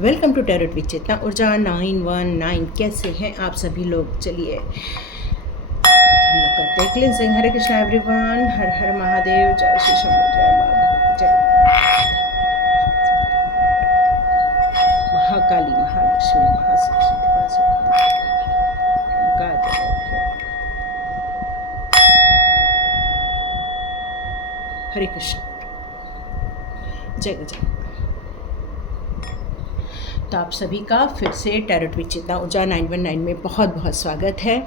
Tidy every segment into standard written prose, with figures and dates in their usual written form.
Welcome to tarot with चेतना ऊर्जा 919। कैसे हैं आप सभी लोग? चलिए हम लोग करते हैं क्लींजिंग। हरे कृष्णा एवरीवन, हर हर महादेव, जय श्री शंभू, जय मां भगवती, जय महाकाली, महालक्ष्मी, महासरस्वती, हरे कृष्ण, जय गजानन। तो आप सभी का फिर से टैरोट विद चेतना ऊर्जा 919 में बहुत बहुत स्वागत है।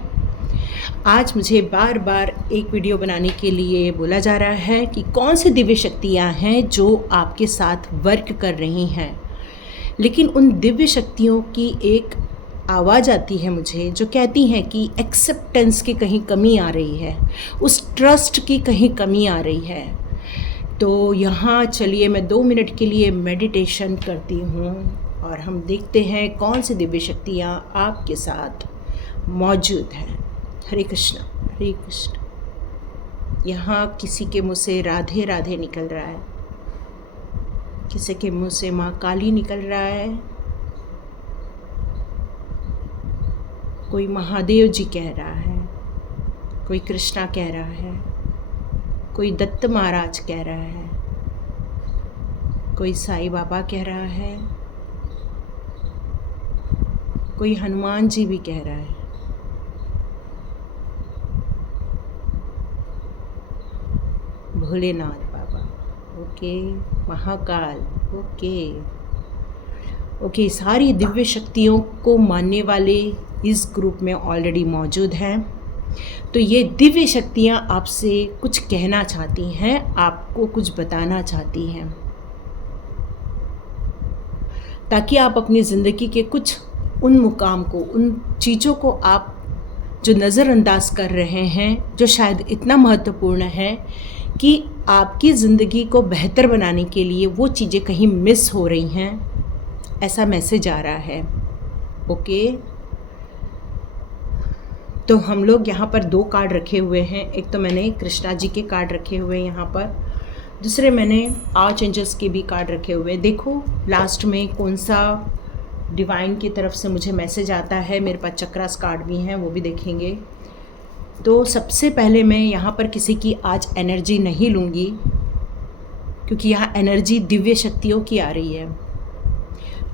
आज मुझे बार बार एक वीडियो बनाने के लिए बोला जा रहा है कि कौन सी दिव्य शक्तियाँ हैं जो आपके साथ वर्क कर रही हैं, लेकिन उन दिव्य शक्तियों की एक आवाज़ आती है मुझे जो कहती हैं कि एक्सेप्टेंस की कहीं कमी आ रही है, उस ट्रस्ट की कहीं कमी आ रही है। तो यहाँ चलिए मैं 2 मिनट के लिए मेडिटेशन करती हूँ और हम देखते हैं कौन सी दिव्य शक्तियाँ आपके साथ मौजूद हैं। हरे कृष्णा, हरे कृष्णा। यहाँ किसी के मुँह से राधे राधे निकल रहा है, किसी के मुँह से माँ काली निकल रहा है, कोई महादेव जी कह रहा है, कोई कृष्णा कह रहा है, कोई दत्त महाराज कह रहा है, कोई साईं बाबा कह रहा है, कोई हनुमान जी भी कह रहा है। भोलेनाथ बाबा, ओके, महाकाल, ओके। सारी दिव्य शक्तियों को मानने वाले इस ग्रुप में ऑलरेडी मौजूद हैं। तो ये दिव्य शक्तियाँ आपसे कुछ कहना चाहती हैं, आपको कुछ बताना चाहती हैं, ताकि आप अपनी ज़िंदगी के कुछ उन मुकाम को, उन चीज़ों को आप जो नज़रअंदाज कर रहे हैं, जो शायद इतना महत्वपूर्ण है कि आपकी ज़िंदगी को बेहतर बनाने के लिए वो चीज़ें कहीं मिस हो रही हैं, ऐसा मैसेज आ रहा है। ओके, तो हम लोग यहाँ पर 2 कार्ड रखे हुए हैं। एक तो मैंने कृष्णा जी के कार्ड रखे हुए हैं यहाँ पर, दूसरे मैंने आर्च एंजल्स के भी कार्ड रखे हुए हैं। देखो लास्ट में कौन सा डिवाइन की तरफ से मुझे मैसेज आता है। मेरे पास चक्रास कार्ड भी हैं, वो भी देखेंगे। तो सबसे पहले मैं यहाँ पर किसी की आज एनर्जी नहीं लूँगी, क्योंकि यहाँ एनर्जी दिव्य शक्तियों की आ रही है।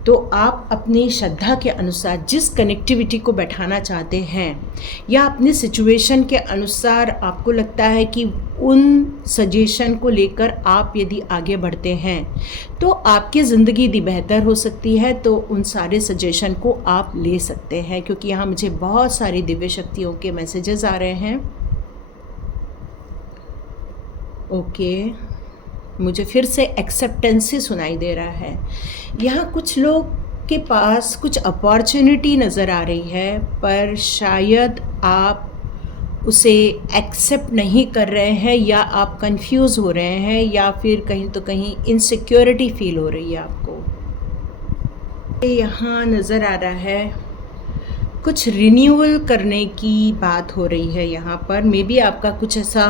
तो आप अपनी श्रद्धा के अनुसार जिस कनेक्टिविटी को बैठाना चाहते हैं, या अपनी सिचुएशन के अनुसार आपको लगता है कि उन सजेशन को लेकर आप यदि आगे बढ़ते हैं तो आपकी ज़िंदगी यदि बेहतर हो सकती है, तो उन सारे सजेशन को आप ले सकते हैं। क्योंकि यहाँ मुझे बहुत सारी दिव्य शक्तियों के मैसेजेस आ रहे हैं। ओके, मुझे फिर से एक्सेप्टेंस ही सुनाई दे रहा है। यहाँ कुछ लोग के पास कुछ अपॉर्चुनिटी नज़र आ रही है, पर शायद आप उसे एक्सेप्ट नहीं कर रहे हैं, या आप कंफ्यूज हो रहे हैं, या फिर कहीं तो कहीं इनसिक्योरिटी फील हो रही है आपको। यहाँ नज़र आ रहा है कुछ रिन्यूअल करने की बात हो रही है यहाँ पर। मे बी आपका कुछ ऐसा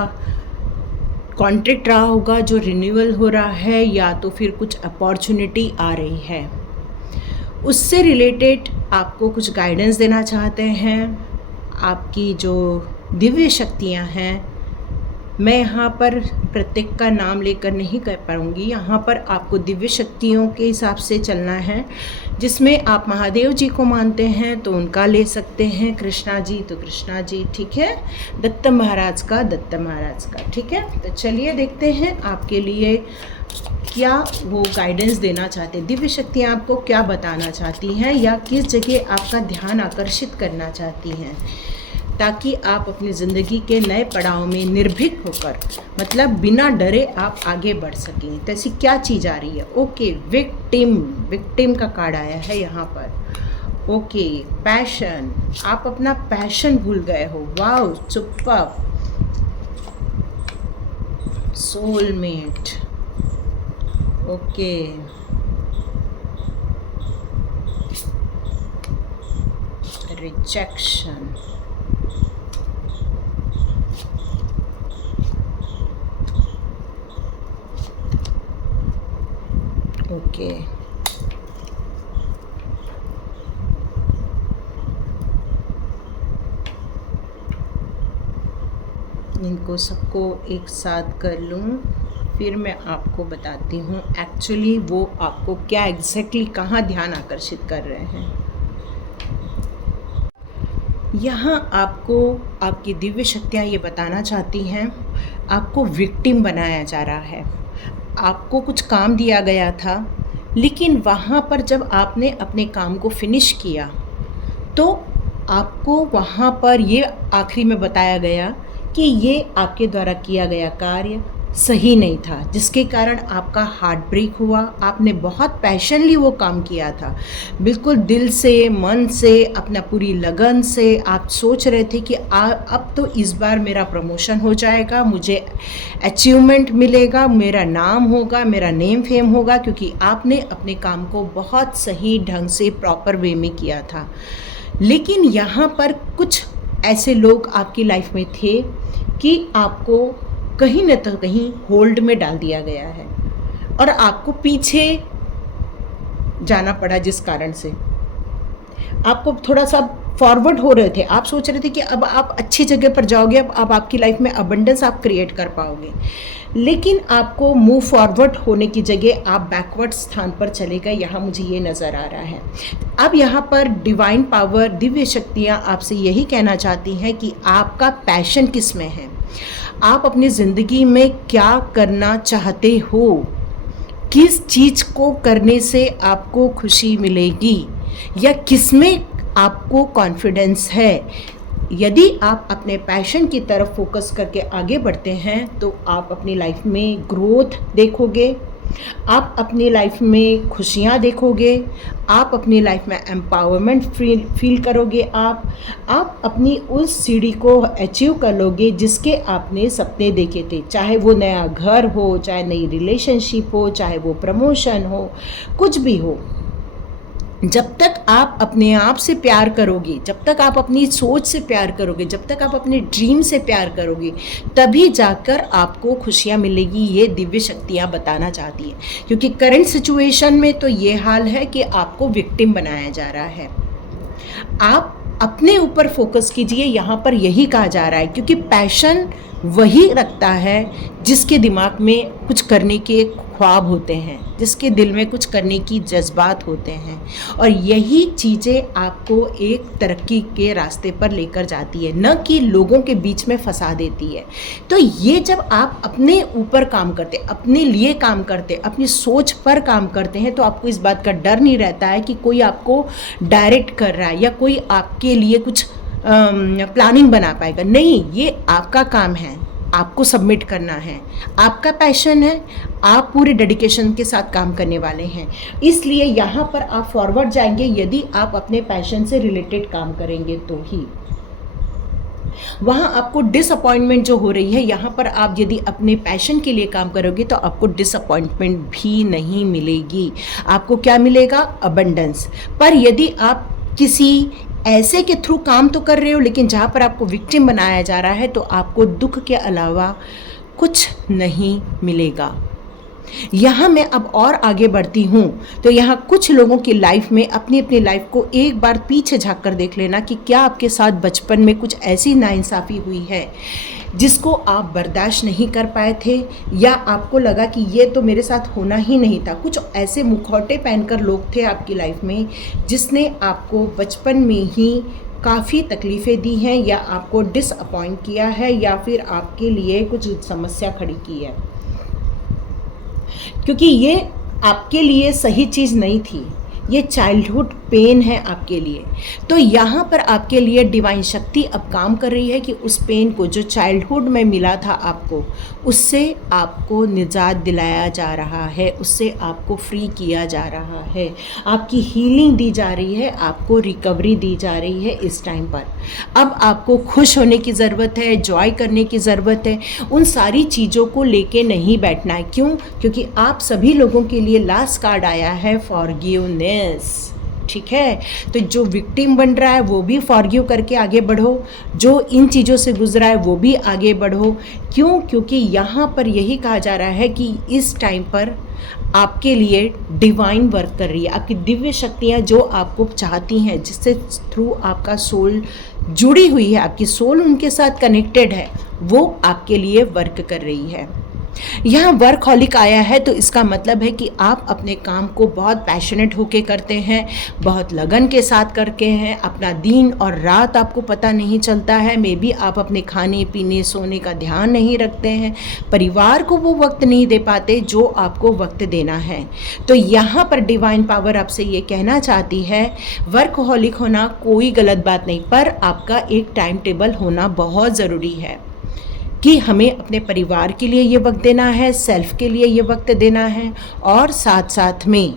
कॉन्ट्रैक्ट रहा होगा जो रिन्यूअल हो रहा है, या तो फिर कुछ अपॉर्चुनिटी आ रही है, उससे रिलेटेड आपको कुछ गाइडेंस देना चाहते हैं आपकी जो दिव्य शक्तियां हैं। मैं यहाँ पर प्रत्येक का नाम लेकर नहीं कर पाऊँगी। यहाँ पर आपको दिव्य शक्तियों के हिसाब से चलना है। जिसमें आप महादेव जी को मानते हैं तो उनका ले सकते हैं, कृष्णा जी तो कृष्णा जी, ठीक है, दत्त महाराज का दत्त महाराज का, ठीक है। तो चलिए देखते हैं आपके लिए क्या वो गाइडेंस देना चाहते हैं, दिव्य शक्तियाँ आपको क्या बताना चाहती हैं, या किस जगह आपका ध्यान आकर्षित करना चाहती हैं, ताकि आप अपनी ज़िंदगी के नए पड़ाव में निर्भीक होकर, मतलब बिना डरे आप आगे बढ़ सकें। तो ऐसी क्या चीज़ आ रही है? ओके, विक्टिम का कार्ड आया है यहाँ पर। ओके, पैशन, आप अपना पैशन भूल गए हो। Wow, super. Soulmate, okay, rejection, okay, इनको सबको एक साथ कर लूँ, फिर मैं आपको बताती हूँ एक्चुअली वो आपको क्या एग्जैक्टली कहाँ ध्यान आकर्षित कर रहे हैं। यहाँ आपको आपकी दिव्य शक्तियाँ ये बताना चाहती हैं, आपको विक्टिम बनाया जा रहा है। आपको कुछ काम दिया गया था, लेकिन वहाँ पर जब आपने अपने काम को फिनिश किया तो आपको वहाँ पर ये आखिरी में बताया गया कि ये आपके द्वारा किया गया कार्य सही नहीं था, जिसके कारण आपका हार्ट ब्रेक हुआ। आपने बहुत पैशनली वो काम किया था, बिल्कुल दिल से, मन से, अपना पूरी लगन से आप सोच रहे थे कि अब तो इस बार मेरा प्रमोशन हो जाएगा, मुझे अचीवमेंट मिलेगा, मेरा नाम होगा, मेरा नेम फेम होगा, क्योंकि आपने अपने काम को बहुत सही ढंग से प्रॉपर वे में किया था। लेकिन यहाँ पर कुछ ऐसे लोग आपकी लाइफ में थे कि आपको कहीं न तो कहीं होल्ड में डाल दिया गया है और आपको पीछे जाना पड़ा, जिस कारण से आपको थोड़ा सा फॉरवर्ड हो रहे थे। आप सोच रहे थे कि अब आप अच्छी जगह पर जाओगे, अब आपकी लाइफ में अबंडेंस आप क्रिएट कर पाओगे, लेकिन आपको मूव फॉरवर्ड होने की जगह आप बैकवर्ड स्थान पर चले गए। यहाँ मुझे ये नज़र आ रहा है। अब यहाँ पर डिवाइन पावर, दिव्य शक्तियाँ आपसे यही कहना चाहती हैं कि आपका पैशन किस में है, आप अपनी ज़िंदगी में क्या करना चाहते हो, किस चीज़ को करने से आपको खुशी मिलेगी या किस में आपको कॉन्फिडेंस है। यदि आप अपने पैशन की तरफ फोकस करके आगे बढ़ते हैं तो आप अपनी लाइफ में ग्रोथ देखोगे, आप अपनी लाइफ में खुशियाँ देखोगे, आप अपनी लाइफ में एम्पावरमेंट फील करोगे, आप अपनी उस सीढ़ी को अचीव कर लोगे जिसके आपने सपने देखे थे। चाहे वो नया घर हो, चाहे नई रिलेशनशिप हो, चाहे वो प्रमोशन हो, कुछ भी हो। जब तक आप अपने आप से प्यार करोगे, जब तक आप अपनी सोच से प्यार करोगे, जब तक आप अपने ड्रीम से प्यार करोगे, तभी जाकर आपको खुशियाँ मिलेगी। ये दिव्य शक्तियाँ बताना चाहती हैं, क्योंकि करंट सिचुएशन में तो ये हाल है कि आपको विक्टिम बनाया जा रहा है। आप अपने ऊपर फोकस कीजिए, यहाँ पर यही कहा जा रहा है, क्योंकि पैशन वही रखता है जिसके दिमाग में कुछ करने के ख्वाब होते हैं, जिसके दिल में कुछ करने की जज्बात होते हैं, और यही चीज़ें आपको एक तरक्की के रास्ते पर लेकर जाती है, न कि लोगों के बीच में फंसा देती है। तो ये जब आप अपने ऊपर काम करते, अपने लिए काम करते, अपनी सोच पर काम करते हैं, तो आपको इस बात का डर नहीं रहता है कि कोई आपको डायरेक्ट कर रहा है या कोई आपके लिए कुछ प्लानिंग बना पाएगा। नहीं, ये आपका काम है, आपको सबमिट करना है, आपका पैशन है, आप पूरे डेडिकेशन के साथ काम करने वाले हैं। इसलिए यहाँ पर आप फॉरवर्ड जाएंगे यदि आप अपने पैशन से रिलेटेड काम करेंगे तो ही। वहाँ आपको डिसअपॉइंटमेंट जो हो रही है, यहाँ पर आप यदि अपने पैशन के लिए काम करोगे तो आपको डिसअपॉइंटमेंट भी नहीं मिलेगी। आपको क्या मिलेगा? अबंडेंस। पर यदि आप किसी ऐसे के थ्रू काम तो कर रहे हो, लेकिन जहाँ पर आपको विक्टिम बनाया जा रहा है, तो आपको दुख के अलावा कुछ नहीं मिलेगा। यहाँ मैं अब और आगे बढ़ती हूँ तो यहाँ कुछ लोगों की लाइफ में अपनी अपनी लाइफ को एक बार पीछे झाँक कर देख लेना कि क्या आपके साथ बचपन में कुछ ऐसी नाइंसाफ़ी हुई है जिसको आप बर्दाश्त नहीं कर पाए थे, या आपको लगा कि ये तो मेरे साथ होना ही नहीं था। कुछ ऐसे मुखौटे पहनकर लोग थे आपकी लाइफ में जिसने आपको बचपन में ही काफ़ी तकलीफ़ें दी हैं, या आपको डिसअपॉइंट किया है, या फिर आपके लिए कुछ समस्या खड़ी की है, क्योंकि ये आपके लिए सही चीज़ नहीं थी। ये चाइल्डहुड पेन है आपके लिए। तो यहाँ पर आपके लिए डिवाइन शक्ति अब काम कर रही है कि उस पेन को जो चाइल्डहुड में मिला था आपको, उससे आपको निजात दिलाया जा रहा है, उससे आपको फ्री किया जा रहा है, आपकी हीलिंग दी जा रही है, आपको रिकवरी दी जा रही है। इस टाइम पर अब आपको खुश होने की ज़रूरत है, जॉय करने की ज़रूरत है। उन सारी चीज़ों को लेके नहीं बैठना है। क्यों? क्योंकि आप सभी लोगों के लिए लास्ट कार्ड आया है फॉरगिवनेस। ठीक है, तो जो विक्टिम बन रहा है वो भी फॉरगिव करके आगे बढ़ो, जो इन चीज़ों से गुजरा है वो भी आगे बढ़ो। क्यों? क्योंकि यहाँ पर यही कहा जा रहा है कि इस टाइम पर आपके लिए डिवाइन वर्क कर रही है। आपकी दिव्य शक्तियाँ जो आपको चाहती हैं, जिससे थ्रू आपका सोल जुड़ी हुई है, आपकी सोल उनके साथ कनेक्टेड है, वो आपके लिए वर्क कर रही है। यहाँ वर्कहॉलिक आया है तो इसका मतलब है कि आप अपने काम को बहुत पैशनेट होके करते हैं, बहुत लगन के साथ करके हैं, अपना दिन और रात आपको पता नहीं चलता है। मे बी आप अपने खाने पीने सोने का ध्यान नहीं रखते हैं, परिवार को वो वक्त नहीं दे पाते जो आपको वक्त देना है। तो यहाँ पर डिवाइन पावर आपसे ये कहना चाहती है, वर्कहॉलिक होना कोई गलत बात नहीं, पर आपका एक टाइम टेबल होना बहुत ज़रूरी है कि हमें अपने परिवार के लिए ये वक्त देना है, सेल्फ के लिए ये वक्त देना है, और साथ साथ में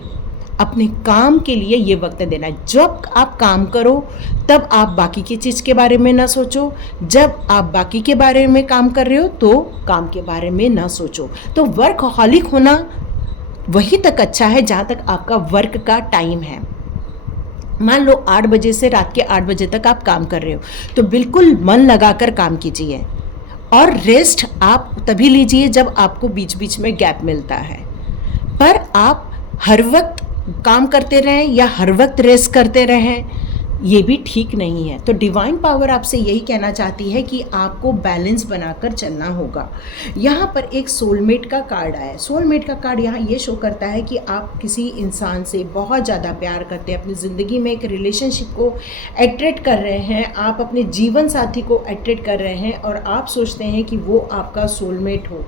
अपने काम के लिए ये वक्त देना है। जब आप काम करो तब आप बाकी की चीज़ के बारे में ना सोचो, जब आप बाकी के बारे में काम कर रहे हो तो काम के बारे में ना सोचो। तो वर्कहॉलिक होना वहीं तक अच्छा है जहाँ तक आपका वर्क का टाइम है। मान लो 8 बजे से रात के 8 बजे तक आप काम कर रहे हो, तो बिल्कुल मन लगाकर काम कीजिए, और रेस्ट आप तभी लीजिए जब आपको बीच बीच में गैप मिलता है। पर आप हर वक्त काम करते रहें या हर वक्त रेस्ट करते रहें, ये भी ठीक नहीं है। तो डिवाइन पावर आपसे यही कहना चाहती है कि आपको बैलेंस बनाकर चलना होगा। यहाँ पर एक सोलमेट का कार्ड आया है। सोलमेट का कार्ड यहाँ ये शो करता है कि आप किसी इंसान से बहुत ज़्यादा प्यार करते हैं, अपनी ज़िंदगी में एक रिलेशनशिप को अट्रैक्ट कर रहे हैं, आप अपने जीवन साथी को अट्रैक्ट कर रहे हैं, और आप सोचते हैं कि वो आपका सोलमेट हो,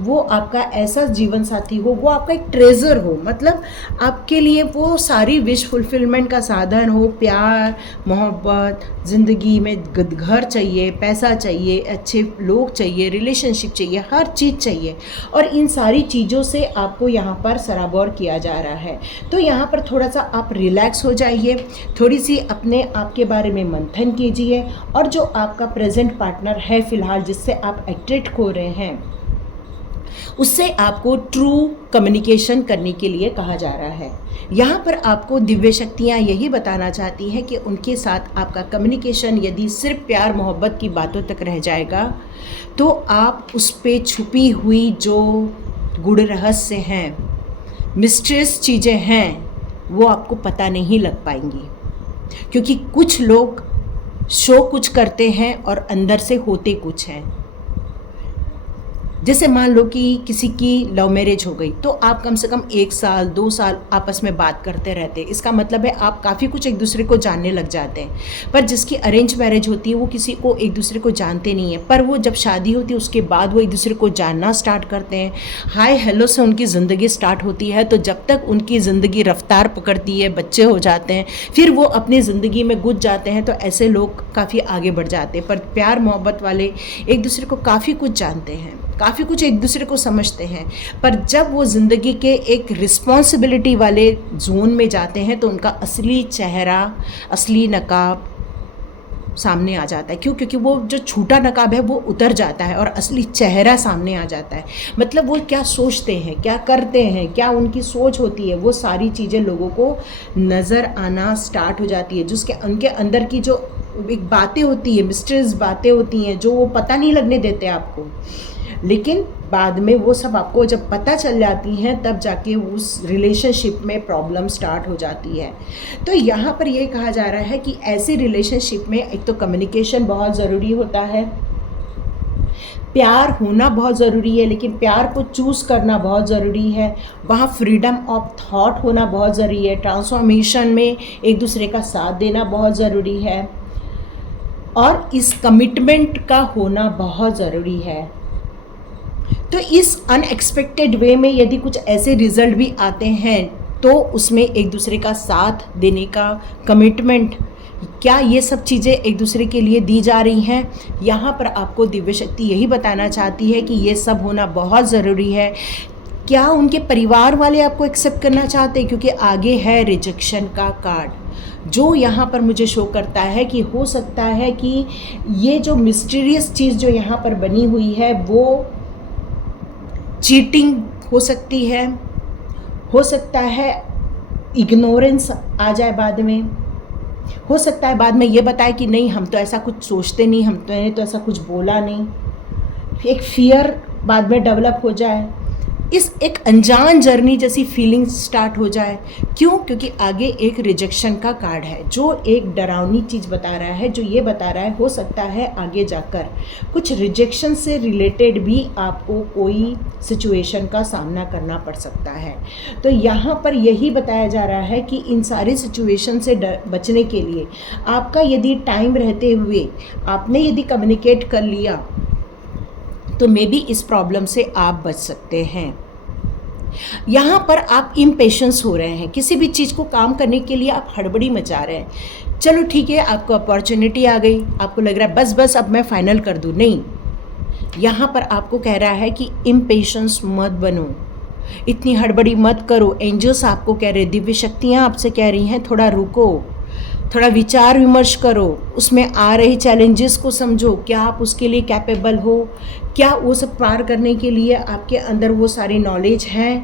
वो आपका ऐसा जीवन साथी हो, वो आपका एक ट्रेजर हो, मतलब आपके लिए वो सारी विश फुलफिलमेंट का साधन हो। प्यार, मोहब्बत, ज़िंदगी में घर चाहिए, पैसा चाहिए, अच्छे लोग चाहिए, रिलेशनशिप चाहिए, हर चीज़ चाहिए, और इन सारी चीज़ों से आपको यहाँ पर सराबोर किया जा रहा है। तो यहाँ पर थोड़ा सा आप रिलैक्स हो जाइए, थोड़ी सी अपने आप के बारे में मंथन कीजिए, और जो आपका प्रेजेंट पार्टनर है फ़िलहाल जिससे आप अट्रैक्ट हो रहे हैं, उससे आपको ट्रू कम्युनिकेशन करने के लिए कहा जा रहा है। यहाँ पर आपको दिव्य शक्तियाँ यही बताना चाहती हैं कि उनके साथ आपका कम्युनिकेशन यदि सिर्फ प्यार मोहब्बत की बातों तक रह जाएगा, तो आप उस पे छुपी हुई जो गूढ़ रहस्य हैं, मिस्ट्रियस चीज़ें हैं, वो आपको पता नहीं लग पाएंगी। क्योंकि कुछ लोग शो कुछ करते हैं और अंदर से होते कुछ हैं। जैसे मान लो कि किसी की लव मैरिज हो गई, तो आप कम से कम 1 साल 2 साल आपस में बात करते रहते हैं, इसका मतलब है आप काफ़ी कुछ एक दूसरे को जानने लग जाते हैं। पर जिसकी अरेंज मैरिज होती है वो किसी को एक दूसरे को जानते नहीं है, पर वो जब शादी होती है उसके बाद वो एक दूसरे को जानना स्टार्ट करते हैं। हाय हेलो से उनकी ज़िंदगी स्टार्ट होती है। तो जब तक उनकी ज़िंदगी रफ्तार पकड़ती है, बच्चे हो जाते हैं, फिर वो अपनी ज़िंदगी में घुस जाते हैं, तो ऐसे लोग काफ़ी आगे बढ़ जाते हैं। पर प्यार मोहब्बत वाले एक दूसरे को काफ़ी कुछ जानते हैं, काफ़ी कुछ एक दूसरे को समझते हैं, पर जब वो ज़िंदगी के एक रिस्पॉन्सिबिलिटी वाले जोन में जाते हैं तो उनका असली चेहरा, असली नकाब सामने आ जाता है। क्यों? क्योंकि वो जो छूटा नकाब है वो उतर जाता है और असली चेहरा सामने आ जाता है। मतलब वो क्या सोचते हैं, क्या करते हैं, क्या उनकी सोच होती है, वो सारी चीज़ें लोगों को नज़र आना स्टार्ट हो जाती है। जिसके उनके अंदर की जो एक बातें होती है, मिस्ट्रीज बातें होती हैं, जो वो पता नहीं लगने देते आपको, लेकिन बाद में वो सब आपको जब पता चल जाती हैं तब जाके उस रिलेशनशिप में प्रॉब्लम स्टार्ट हो जाती है। तो यहाँ पर ये कहा जा रहा है कि ऐसी रिलेशनशिप में एक तो कम्युनिकेशन बहुत ज़रूरी होता है, प्यार होना बहुत ज़रूरी है, लेकिन प्यार को चूज़ करना बहुत ज़रूरी है, वहाँ फ्रीडम ऑफ थॉट होना बहुत ज़रूरी है, ट्रांसफॉर्मेशन में एक दूसरे का साथ देना बहुत ज़रूरी है, और इस कमिटमेंट का होना बहुत ज़रूरी है। तो इस अनएक्सपेक्टेड वे में यदि कुछ ऐसे रिज़ल्ट भी आते हैं तो उसमें एक दूसरे का साथ देने का कमिटमेंट, क्या ये सब चीज़ें एक दूसरे के लिए दी जा रही हैं? यहाँ पर आपको दिव्य शक्ति यही बताना चाहती है कि ये सब होना बहुत ज़रूरी है। क्या उनके परिवार वाले आपको एक्सेप्ट करना चाहते हैं? क्योंकि आगे है रिजेक्शन का कार्ड, जो यहाँ पर मुझे शो करता है कि हो सकता है कि ये जो मिस्टीरियस चीज़ जो यहाँ पर बनी हुई है वो चीटिंग हो सकती है, हो सकता है इग्नोरेंस आ जाए बाद में, हो सकता है बाद में ये बताए कि नहीं हम तो ऐसा कुछ सोचते नहीं, हम तो ऐसा कुछ बोला नहीं, एक फियर बाद में डेवलप हो जाए। इस एक अनजान जर्नी जैसी फीलिंग स्टार्ट हो जाए। क्यों? क्योंकि आगे एक रिजेक्शन का कार्ड है जो एक डरावनी चीज़ बता रहा है, जो ये बता रहा है हो सकता है आगे जाकर कुछ रिजेक्शन से रिलेटेड भी आपको कोई सिचुएशन का सामना करना पड़ सकता है। तो यहाँ पर यही बताया जा रहा है कि इन सारी सिचुएशन से बचने के लिए आपका यदि टाइम रहते हुए आपने यदि कम्युनिकेट कर लिया तो मे बी इस प्रॉब्लम से आप बच सकते हैं। यहाँ पर आप इम्पेशेंस हो रहे हैं, किसी भी चीज़ को काम करने के लिए आप हड़बड़ी मचा रहे हैं। चलो ठीक है, आपको अपॉर्चुनिटी आ गई, आपको लग रहा है बस बस अब मैं फाइनल कर दूँ। नहीं, यहाँ पर आपको कह रहा है कि इम्पेशेंस मत बनो, इतनी हड़बड़ी मत करो। एंजल्स आपको कह रहे, दिव्य शक्तियाँ आपसे कह रही हैं थोड़ा रुको, थोड़ा विचार विमर्श करो, उसमें आ रही चैलेंजेस को समझो, क्या आप उसके लिए कैपेबल हो, क्या वो सब पार करने के लिए आपके अंदर वो सारी नॉलेज है।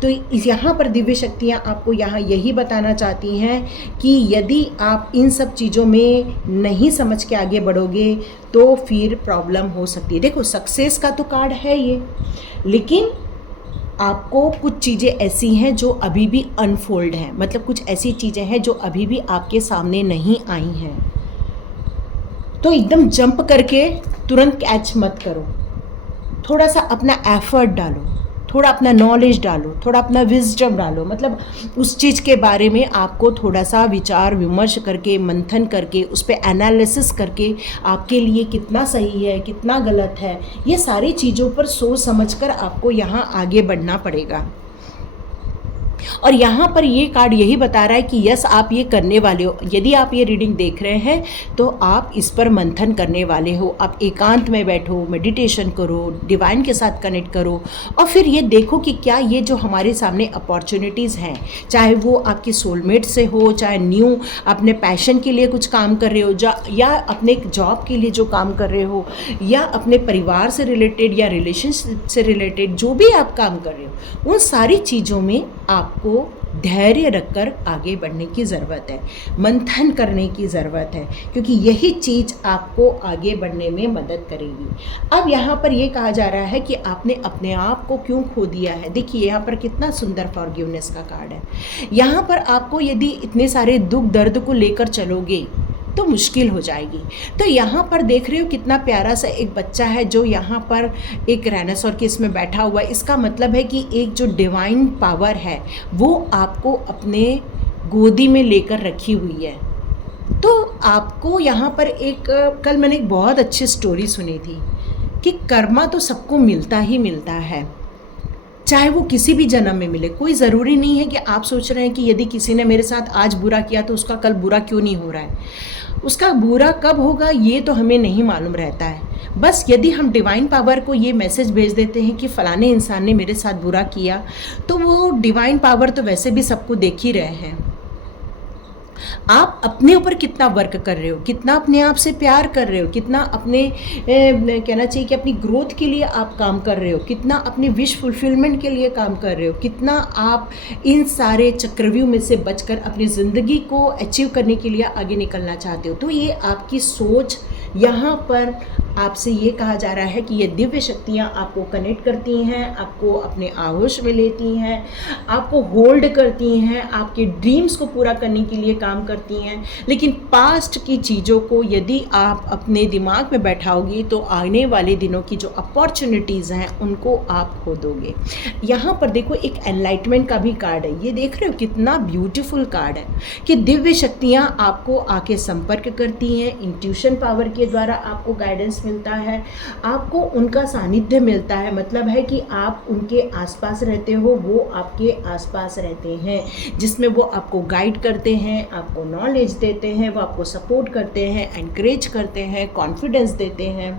तो यहाँ पर दिव्य शक्तियाँ आपको यहाँ यही बताना चाहती हैं कि यदि आप इन सब चीज़ों में नहीं समझ के आगे बढ़ोगे तो फिर प्रॉब्लम हो सकती है। देखो, सक्सेस का तो कार्ड है ये, लेकिन आपको कुछ चीज़ें ऐसी हैं जो अभी भी अनफोल्ड हैं, मतलब कुछ ऐसी चीज़ें हैं जो अभी भी आपके सामने नहीं आई हैं। तो एकदम जंप करके तुरंत कैच मत करो, थोड़ा सा अपना एफर्ट डालो, थोड़ा अपना नॉलेज डालो, थोड़ा अपना विजडम डालो। मतलब उस चीज़ के बारे में आपको थोड़ा सा विचार विमर्श करके, मंथन करके, उस पर एनालिसिस करके आपके लिए कितना सही है कितना गलत है, ये सारी चीज़ों पर सोच समझकर आपको यहाँ आगे बढ़ना पड़ेगा। और यहाँ पर ये कार्ड यही बता रहा है कि यस, आप ये करने वाले हो। यदि आप ये रीडिंग देख रहे हैं तो आप इस पर मंथन करने वाले हो। आप एकांत में बैठो, मेडिटेशन करो, डिवाइन के साथ कनेक्ट करो और फिर ये देखो कि क्या ये जो हमारे सामने अपॉर्चुनिटीज़ हैं, चाहे वो आपके सोलमेट से हो, चाहे न्यू अपने पैशन के लिए कुछ काम कर रहे हो, या अपने जॉब के लिए जो काम कर रहे हो, या अपने परिवार से रिलेटेड या रिलेशनशिप से रिलेटेड जो भी आप काम कर रहे हो, उन सारी चीज़ों में आपको धैर्य रखकर आगे बढ़ने की ज़रूरत है, मंथन करने की ज़रूरत है, क्योंकि यही चीज़ आपको आगे बढ़ने में मदद करेगी। अब यहाँ पर ये कहा जा रहा है कि आपने अपने आप को क्यों खो दिया है। देखिए यहाँ पर कितना सुंदर फॉरगिवनेस का कार्ड है। यहाँ पर आपको यदि इतने सारे दुख दर्द को लेकर चलोगे तो मुश्किल हो जाएगी। तो यहाँ पर देख रहे हो कितना प्यारा सा एक बच्चा है जो यहाँ पर एक डायनासोर के इसमें बैठा हुआ है। इसका मतलब है कि एक जो डिवाइन पावर है वो आपको अपने गोदी में लेकर रखी हुई है। तो आपको यहाँ पर कल मैंने एक बहुत अच्छी स्टोरी सुनी थी कि कर्मा तो सबको मिलता ही मिलता है, चाहे वो किसी भी जन्म में मिले। कोई ज़रूरी नहीं है कि आप सोच रहे हैं कि यदि किसी ने मेरे साथ आज बुरा किया तो उसका कल बुरा क्यों नहीं हो रहा है। उसका बुरा कब होगा ये तो हमें नहीं मालूम रहता है। बस यदि हम डिवाइन पावर को ये मैसेज भेज देते हैं कि फ़लाने इंसान ने मेरे साथ बुरा किया, तो वो डिवाइन पावर तो वैसे भी सबको देख ही रहे हैं। आप अपने ऊपर कितना वर्क कर रहे हो, कितना अपने आप से प्यार कर रहे हो, कितना अपने कहना चाहिए कि अपनी ग्रोथ के लिए आप काम कर रहे हो, कितना अपनी विश फुलफिलमेंट के लिए काम कर रहे हो, कितना आप इन सारे चक्रव्यूह में से बचकर अपनी ज़िंदगी को अचीव करने के लिए आगे निकलना चाहते हो। तो ये आपकी सोच यहाँ पर आपसे ये कहा जा रहा है कि ये दिव्य शक्तियाँ आपको कनेक्ट करती हैं, आपको अपने आगोश में लेती हैं, आपको होल्ड करती हैं, आपके ड्रीम्स को पूरा करने के लिए काम करती हैं। लेकिन पास्ट की चीज़ों को यदि आप अपने दिमाग में बैठाओगी तो आने वाले दिनों की जो अपॉर्चुनिटीज़ हैं उनको आप खो दोगे। यहाँ पर देखो एक एनलाइटमेंट का भी कार्ड है। ये देख रहे हो कितना ब्यूटीफुल कार्ड है कि दिव्य शक्तियाँ आपको आके संपर्क करती हैं, इंट्यूशन पावर के द्वारा आपको गाइडेंस मिलता है, आपको उनका सानिध्य मिलता है। मतलब है कि आप उनके आसपास रहते हो, वो आपके आसपास रहते हैं, जिसमें वो आपको गाइड करते हैं, आपको नॉलेज देते हैं, वो आपको सपोर्ट करते हैं, एनकरेज करते हैं, कॉन्फिडेंस देते हैं।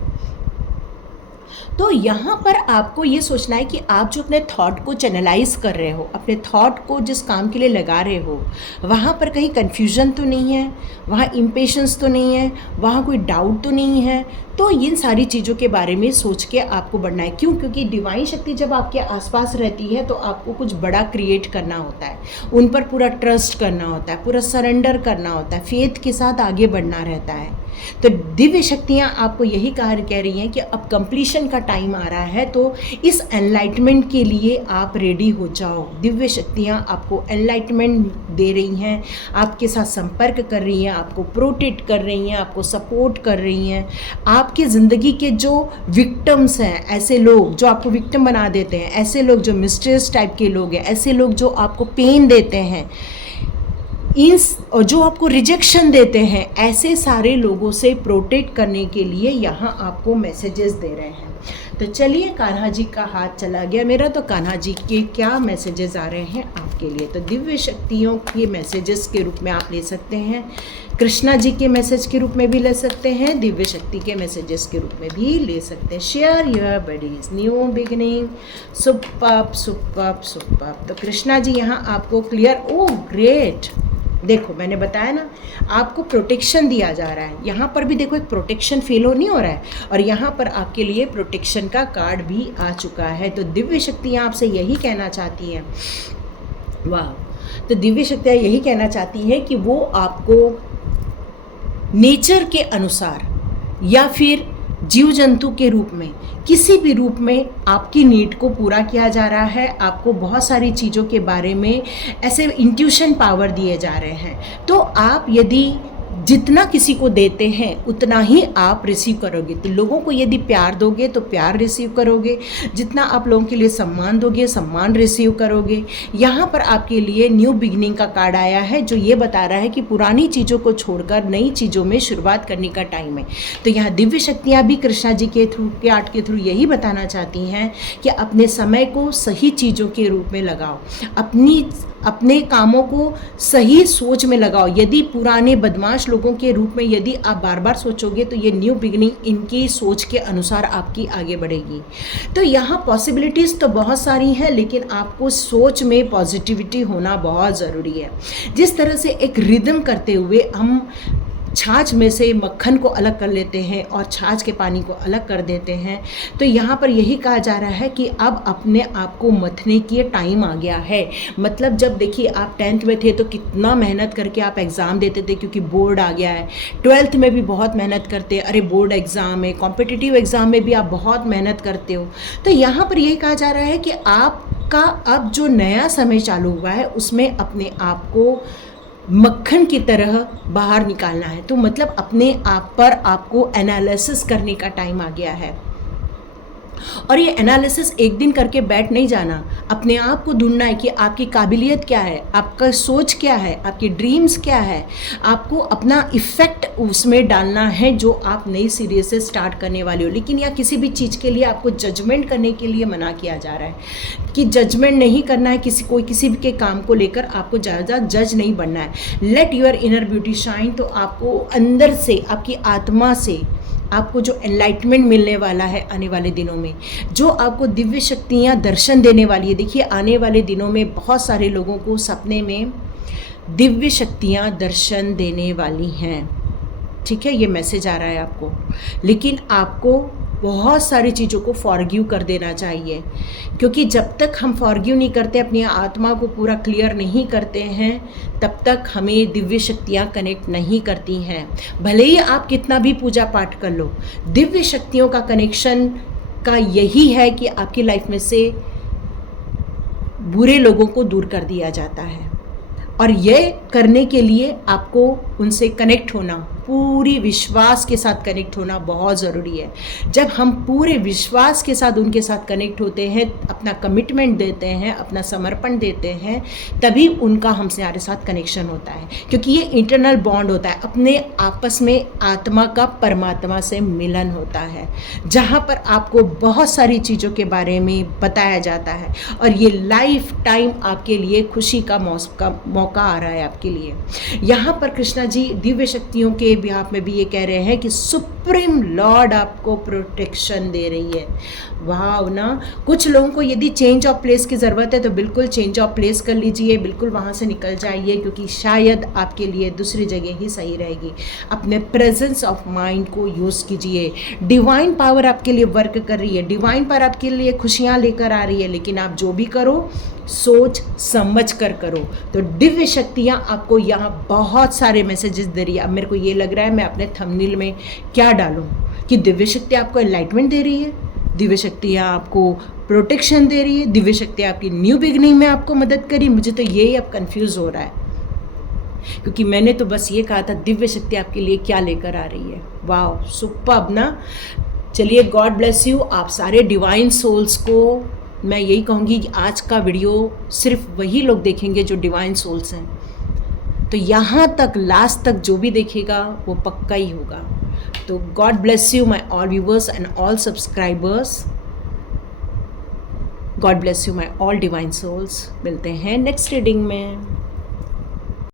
तो यहाँ पर आपको ये सोचना है कि आप जो अपने थॉट को चैनलाइज कर रहे हो, अपने थॉट को जिस काम के लिए लगा रहे हो, वहाँ पर कहीं कन्फ्यूजन तो नहीं है, वहाँ इम्पेशेंस तो नहीं है, वहाँ कोई डाउट तो नहीं है। तो इन सारी चीज़ों के बारे में सोच के आपको बढ़ना है। क्यों? क्योंकि डिवाइन शक्ति जब आपके आसपास रहती है तो आपको कुछ बड़ा क्रिएट करना होता है, उन पर पूरा ट्रस्ट करना होता है, पूरा सरेंडर करना होता है, फेथ के साथ आगे बढ़ना रहता है। तो दिव्य शक्तियाँ आपको यही कह रही हैं कि अब कंप्लीशन का टाइम आ रहा है, तो इस एनलाइटमेंट के लिए आप रेडी हो जाओ। दिव्य शक्तियाँ आपको एनलाइटमेंट दे रही हैं, आपके साथ संपर्क कर रही हैं, आपको प्रोटेक्ट कर रही हैं, आपको सपोर्ट कर रही हैं। आपकी ज़िंदगी के जो विक्टिम्स हैं, ऐसे लोग जो आपको विक्टिम बना देते हैं, ऐसे लोग जो मिस्ट्रेस टाइप के लोग हैं, ऐसे लोग जो आपको पेन देते हैं, और जो आपको रिजेक्शन देते हैं, ऐसे सारे लोगों से प्रोटेक्ट करने के लिए यहाँ आपको मैसेजेस दे रहे हैं। तो चलिए, कान्हा जी का हाथ चला गया मेरा, तो कान्हा जी के क्या मैसेजेस आ रहे हैं आपके लिए। तो दिव्य शक्तियों के मैसेजेस के रूप में आप ले सकते हैं, कृष्णा जी के मैसेज के रूप में भी ले सकते हैं, दिव्य शक्ति के मैसेजेस के रूप में भी ले सकते हैं। Share your buddies, new beginning, superb superb superb. तो कृष्णा जी यहाँ आपको क्लियर, ओह ग्रेट, देखो मैंने बताया ना, आपको प्रोटेक्शन दिया जा रहा है। यहाँ पर भी देखो एक प्रोटेक्शन फील नहीं हो रहा है, और यहाँ पर आपके लिए प्रोटेक्शन का कार्ड भी आ चुका है। तो दिव्य शक्तियाँ आपसे यही कहना चाहती हैं, वाह, तो दिव्य शक्तियाँ यही कहना चाहती हैं कि वो आपको नेचर के अनुसार या फिर जीव जंतु के रूप में, किसी भी रूप में आपकी नीड को पूरा किया जा रहा है। आपको बहुत सारी चीज़ों के बारे में ऐसे इंट्यूशन पावर दिए जा रहे हैं। तो आप यदि जितना किसी को देते हैं उतना ही आप रिसीव करोगे। तो लोगों को यदि प्यार दोगे तो प्यार रिसीव करोगे, जितना आप लोगों के लिए सम्मान दोगे सम्मान रिसीव करोगे। यहाँ पर आपके लिए न्यू बिगिनिंग का कार्ड आया है, जो ये बता रहा है कि पुरानी चीज़ों को छोड़कर नई चीज़ों में शुरुआत करने का टाइम है। तो यहाँ दिव्य शक्तियाँ भी कृष्णा जी के थ्रू, के आर्ट के थ्रू यही बताना चाहती हैं कि अपने समय को सही चीज़ों के रूप में लगाओ, अपने कामों को सही सोच में लगाओ। यदि पुराने बदमाश लोगों के रूप में यदि आप बार बार सोचोगे तो ये न्यू बिगिनिंग इनकी सोच के अनुसार आपकी आगे बढ़ेगी। तो यहाँ पॉसिबिलिटीज़ तो बहुत सारी हैं, लेकिन आपको सोच में पॉजिटिविटी होना बहुत ज़रूरी है। जिस तरह से एक रिदम करते हुए हम छाछ में से मक्खन को अलग कर लेते हैं और छाछ के पानी को अलग कर देते हैं, तो यहाँ पर यही कहा जा रहा है कि अब अपने आप को मथने की टाइम आ गया है। मतलब जब देखिए आप 10th में थे तो कितना मेहनत करके आप एग्ज़ाम देते थे, क्योंकि बोर्ड आ गया है। 12th में भी बहुत मेहनत करते, अरे बोर्ड एग्ज़ाम है, कॉम्पिटिटिव एग्ज़ाम में भी आप बहुत मेहनत करते हो। तो यहाँ पर यही कहा जा रहा है कि आपका अब जो नया समय चालू हुआ है उसमें अपने आप को मक्खन की तरह बाहर निकालना है। तो मतलब अपने आप पर आपको एनालिसिस करने का टाइम आ गया है, और ये एनालिसिस एक दिन करके बैठ नहीं जाना। अपने आप को ढूंढना है कि आपकी काबिलियत क्या है, आपका सोच क्या है, आपकी ड्रीम्स क्या है। आपको अपना इफ़ेक्ट उसमें डालना है जो आप नई सीरीज से स्टार्ट करने वाले हो। लेकिन या किसी भी चीज़ के लिए आपको जजमेंट करने के लिए मना किया जा रहा है कि जजमेंट नहीं करना है, किसी भी के काम को लेकर आपको ज़्यादा जज नहीं बनना है। Let your inner beauty shine. तो आपको अंदर से, आपकी आत्मा से आपको जो एनलाइटमेंट मिलने वाला है आने वाले दिनों में, जो आपको दिव्य शक्तियाँ दर्शन देने वाली है। देखिए आने वाले दिनों में बहुत सारे लोगों को सपने में दिव्य शक्तियाँ दर्शन देने वाली हैं, ठीक है, ये मैसेज आ रहा है आपको। लेकिन आपको बहुत सारी चीज़ों को फॉरगिव कर देना चाहिए, क्योंकि जब तक हम फॉरगिव नहीं करते, अपनी आत्मा को पूरा क्लियर नहीं करते हैं, तब तक हमें दिव्य शक्तियाँ कनेक्ट नहीं करती हैं। भले ही आप कितना भी पूजा पाठ कर लो, दिव्य शक्तियों का कनेक्शन का यही है कि आपकी लाइफ में से बुरे लोगों को दूर कर दिया जाता है। और ये करने के लिए आपको उनसे कनेक्ट होना, पूरी विश्वास के साथ कनेक्ट होना बहुत ज़रूरी है। जब हम पूरे विश्वास के साथ उनके साथ कनेक्ट होते हैं, अपना कमिटमेंट देते हैं, अपना समर्पण देते हैं, तभी उनका हमसे हमारे साथ कनेक्शन होता है। क्योंकि ये इंटरनल बॉन्ड होता है, अपने आपस में आत्मा का परमात्मा से मिलन होता है, जहाँ पर आपको बहुत सारी चीज़ों के बारे में बताया जाता है। और ये लाइफ टाइम आपके लिए खुशी का मौका आ रहा है आपके लिए। यहाँ पर कृष्णा जी दिव्य शक्तियों के बिहाफ में भी ये कह रहे हैं कि सुप्रीम लॉर्ड आपको प्रोटेक्शन दे रही है। वाह ना। कुछ लोगों को यदि चेंज ऑफ प्लेस की ज़रूरत है तो बिल्कुल चेंज ऑफ प्लेस कर लीजिए, बिल्कुल वहाँ से निकल जाइए, क्योंकि शायद आपके लिए दूसरी जगह ही सही रहेगी। अपने प्रेजेंस ऑफ माइंड को यूज़ कीजिए। डिवाइन पावर आपके लिए वर्क कर रही है, डिवाइन पावर आपके लिए खुशियाँ लेकर आ रही है, लेकिन आप जो भी करो सोच समझ कर करो। तो दिव्य शक्तियाँ आपको यहाँ बहुत सारे मैसेजेस दे रही है। अब मेरे को ये लग रहा है मैं अपने थंबनेल में क्या डालूँ कि दिव्य शक्ति आपको एनलाइटमेंट दे रही है, दिव्य शक्तियाँ आपको प्रोटेक्शन दे रही है, दिव्य शक्तियाँ आपकी न्यू बिगनिंग में आपको मदद करी। मुझे तो यही अब कंफ्यूज हो रहा है, क्योंकि मैंने तो बस ये कहा था दिव्य शक्ति आपके लिए क्या लेकर आ रही है। वाह सुपर्ब ना। चलिए गॉड ब्लेस यू आप सारे डिवाइन सोल्स को। मैं यही कहूँगी कि आज का वीडियो सिर्फ वही लोग देखेंगे जो डिवाइन सोल्स हैं, तो यहाँ तक लास्ट तक जो भी देखेगा वो पक्का ही होगा। तो God bless you my all viewers and all subscribers. God bless you my all divine souls. मिलते हैं नेक्स्ट रीडिंग में।